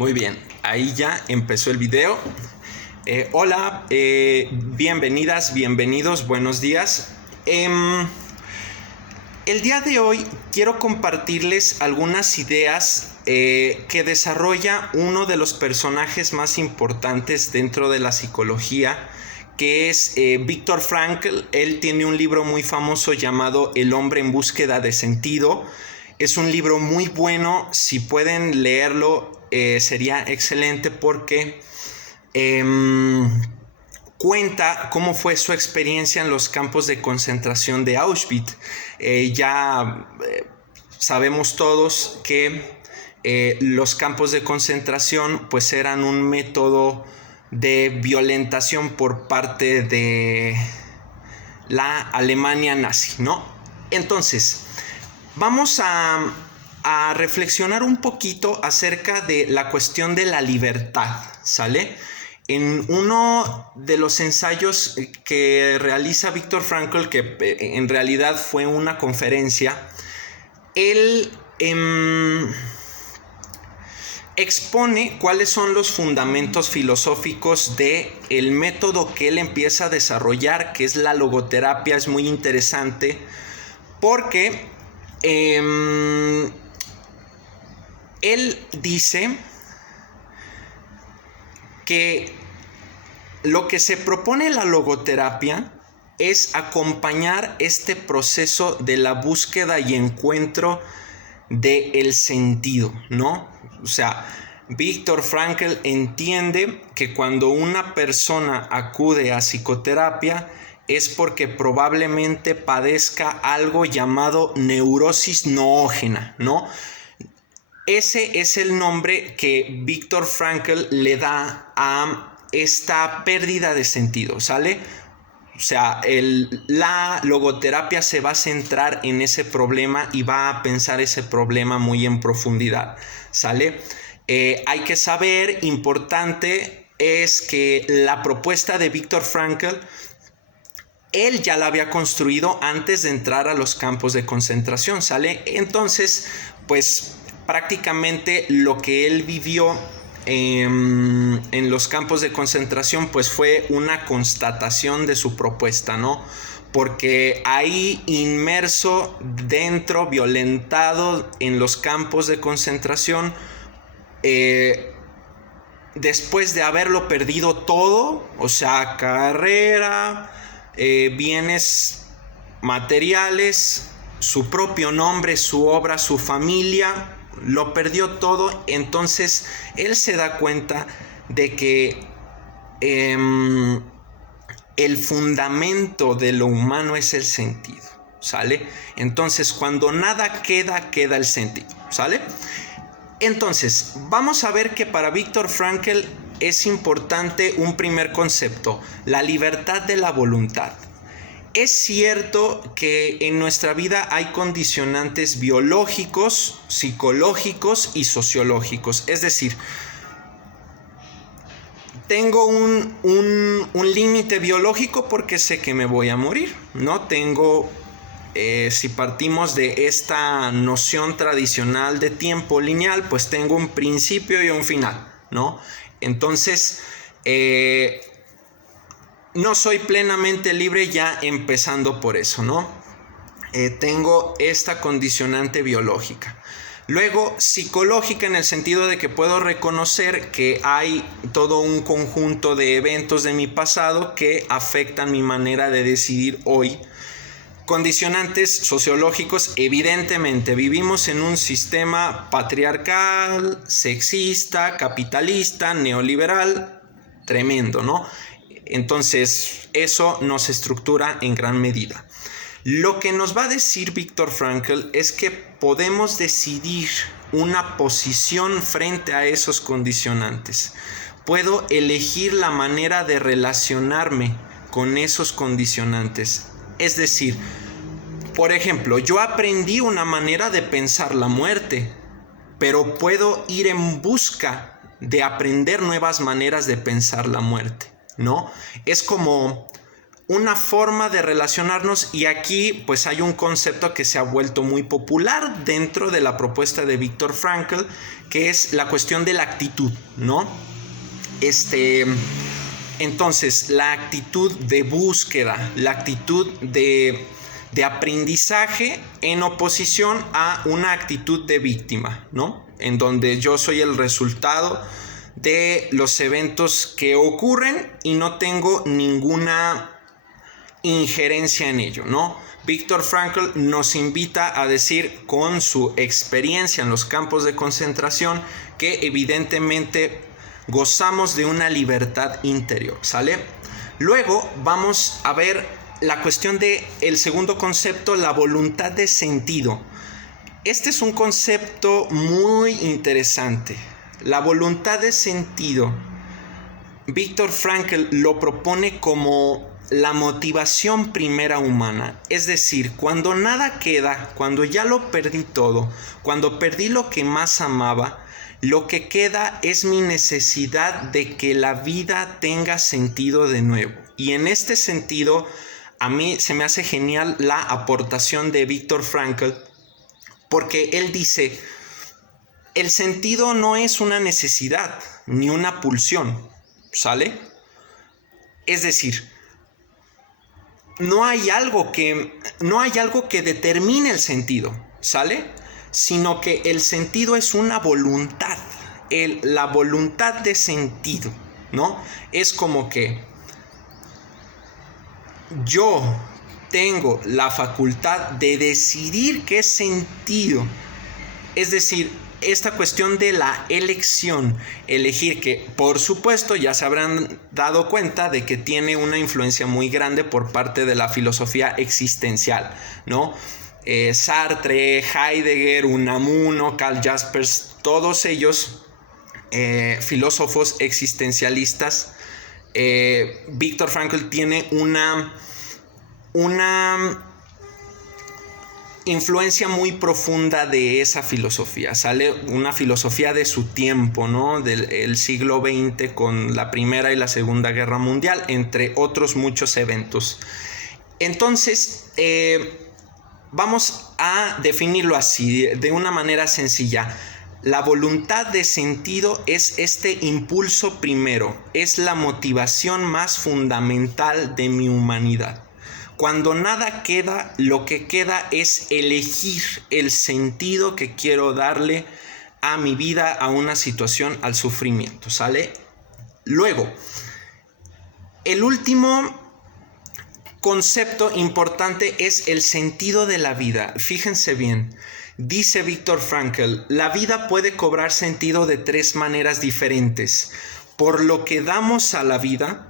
Muy bien, ahí ya empezó el video. Hola, bienvenidas, bienvenidos, buenos días. El día de hoy quiero compartirles algunas ideas que desarrolla uno de los personajes más importantes dentro de la psicología, que es Viktor Frankl. Él tiene un libro muy famoso llamado El hombre en búsqueda de sentido. Es un libro muy bueno, si pueden leerlo sería excelente porque cuenta cómo fue su experiencia en los campos de concentración de Auschwitz. Sabemos todos que los campos de concentración pues eran un método de violentación por parte de la Alemania nazi, ¿no? Entonces, vamos a reflexionar un poquito acerca de la cuestión de la libertad, ¿sale? En uno de los ensayos que realiza Viktor Frankl, que en realidad fue una conferencia, él expone cuáles son los fundamentos filosóficos del método que él empieza a desarrollar, que es la logoterapia. Es muy interesante porque él dice que lo que se propone en la logoterapia es acompañar este proceso de la búsqueda y encuentro del sentido, ¿no? O sea, Viktor Frankl entiende que cuando una persona acude a psicoterapia es porque probablemente padezca algo llamado neurosis noógena, ¿no? Ese es el nombre que Viktor Frankl le da a esta pérdida de sentido, ¿sale? O sea, la logoterapia se va a centrar en ese problema y va a pensar ese problema muy en profundidad, ¿sale? Hay que saber, importante, es que la propuesta de Viktor Frankl, él ya la había construido antes de entrar a los campos de concentración, ¿sale? Entonces, pues prácticamente lo que él vivió en los campos de concentración pues fue una constatación de su propuesta, ¿no? Porque ahí inmerso dentro, violentado en los campos de concentración, después de haberlo perdido todo, o sea, carrera, bienes materiales, su propio nombre, su obra, su familia, lo perdió todo. Entonces él se da cuenta de que el fundamento de lo humano es el sentido, ¿sale? Entonces cuando nada queda, queda el sentido, ¿sale? Entonces vamos a ver que para Viktor Frankl es importante un primer concepto: la libertad de la voluntad. Es cierto que en nuestra vida hay condicionantes biológicos, psicológicos y sociológicos. Es decir, tengo un límite biológico porque sé que me voy a morir, ¿no? Si partimos de esta noción tradicional de tiempo lineal, pues tengo un principio y un final, ¿no? Entonces, no soy plenamente libre ya empezando por eso, ¿no? Tengo esta condicionante biológica. Luego, psicológica, en el sentido de que puedo reconocer que hay todo un conjunto de eventos de mi pasado que afectan mi manera de decidir hoy. Condicionantes sociológicos: evidentemente vivimos en un sistema patriarcal, sexista, capitalista, neoliberal, tremendo, ¿no? Entonces eso nos estructura en gran medida. Lo que nos va a decir Viktor Frankl es que podemos decidir una posición frente a esos condicionantes. Puedo elegir la manera de relacionarme con esos condicionantes. Es decir, por ejemplo, yo aprendí una manera de pensar la muerte, pero puedo ir en busca de aprender nuevas maneras de pensar la muerte, ¿no? Es como una forma de relacionarnos, y aquí pues hay un concepto que se ha vuelto muy popular dentro de la propuesta de Viktor Frankl, que es la cuestión de la actitud, ¿no? Entonces, la actitud de búsqueda, la actitud de aprendizaje en oposición a una actitud de víctima, ¿no? En donde yo soy el resultado de los eventos que ocurren y no tengo ninguna injerencia en ello, ¿no? Viktor Frankl nos invita a decir, con su experiencia en los campos de concentración, que evidentemente gozamos de una libertad interior, ¿sale? Luego vamos a ver la cuestión de el segundo concepto, la voluntad de sentido. Este es un concepto muy interesante. La voluntad de sentido, Viktor Frankl lo propone como la motivación primera humana. Es decir, cuando nada queda, cuando ya lo perdí todo, cuando perdí lo que más amaba, lo que queda es mi necesidad de que la vida tenga sentido de nuevo. Y en este sentido, a mí se me hace genial la aportación de Viktor Frankl, porque él dice, el sentido no es una necesidad ni una pulsión, ¿sale? Es decir, no hay algo que determine el sentido, ¿sale? Sino que el sentido es una voluntad, la voluntad de sentido, ¿no? Es como que yo tengo la facultad de decidir qué sentido, es decir, esta cuestión de la elección, elegir, que por supuesto ya se habrán dado cuenta de que tiene una influencia muy grande por parte de la filosofía existencial, ¿no? Sartre, Heidegger, Unamuno, Karl Jaspers, todos ellos filósofos existencialistas. Viktor Frankl tiene una influencia muy profunda de esa filosofía. Sale una filosofía de su tiempo, ¿no? Del siglo XX, con la Primera y la Segunda Guerra Mundial, entre otros muchos eventos. Entonces, vamos a definirlo así, de una manera sencilla. La voluntad de sentido es este impulso primero, es la motivación más fundamental de mi humanidad. Cuando nada queda, lo que queda es elegir el sentido que quiero darle a mi vida, a una situación, al sufrimiento, ¿sale? Luego, el último concepto importante es el sentido de la vida. Fíjense bien, dice Viktor Frankl, la vida puede cobrar sentido de 3 maneras diferentes: por lo que damos a la vida,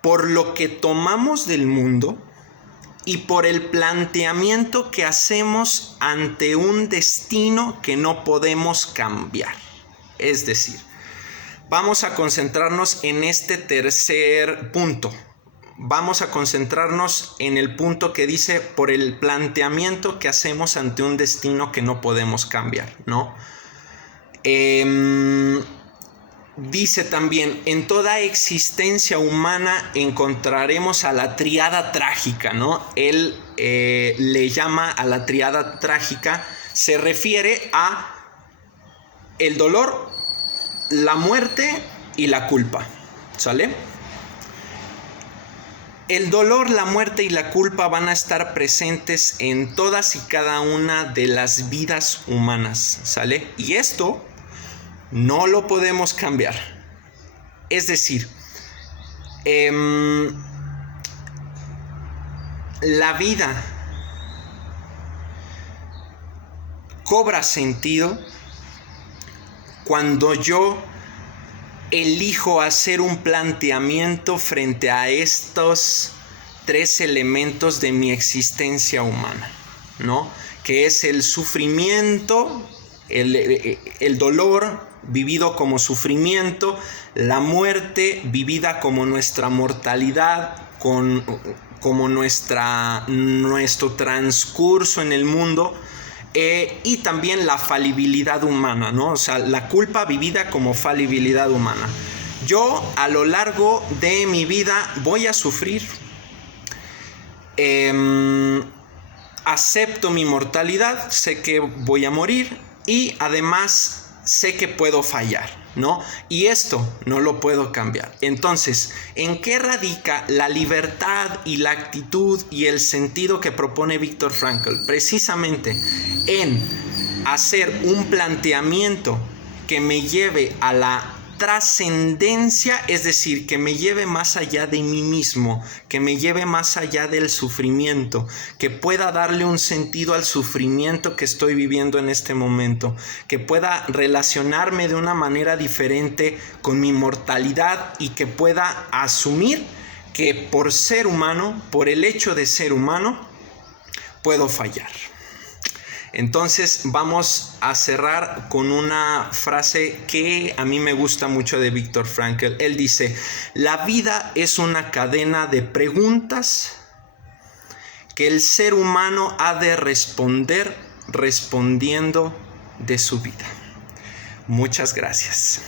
por lo que tomamos del mundo y por el planteamiento que hacemos ante un destino que no podemos cambiar. Es decir, vamos a concentrarnos en este tercer punto. Vamos a concentrarnos en el punto que dice por el planteamiento que hacemos ante un destino que no podemos cambiar, ¿no? Dice también, en toda existencia humana encontraremos a la tríada trágica, ¿no? Él le llama a la tríada trágica, se refiere a el dolor, la muerte y la culpa, ¿sale? El dolor, la muerte y la culpa van a estar presentes en todas y cada una de las vidas humanas, ¿sale? Y esto no lo podemos cambiar. Es decir, la vida cobra sentido cuando yo elijo hacer un planteamiento frente a estos 3 elementos de mi existencia humana, ¿no? Que es el sufrimiento, el dolor vivido como sufrimiento, la muerte vivida como nuestra mortalidad, como nuestro transcurso en el mundo, y también la falibilidad humana, ¿no? O sea, la culpa vivida como falibilidad humana. Yo a lo largo de mi vida voy a sufrir, acepto mi mortalidad, sé que voy a morir y además sé que puedo fallar, ¿no? Y esto no lo puedo cambiar. Entonces, ¿en qué radica la libertad y la actitud y el sentido que propone Viktor Frankl? Precisamente en hacer un planteamiento que me lleve a la trascendencia, es decir, que me lleve más allá de mí mismo, que me lleve más allá del sufrimiento, que pueda darle un sentido al sufrimiento que estoy viviendo en este momento, que pueda relacionarme de una manera diferente con mi mortalidad y que pueda asumir que por ser humano, por el hecho de ser humano, puedo fallar. Entonces vamos a cerrar con una frase que a mí me gusta mucho de Viktor Frankl. Él dice: la vida es una cadena de preguntas que el ser humano ha de responder respondiendo de su vida. Muchas gracias.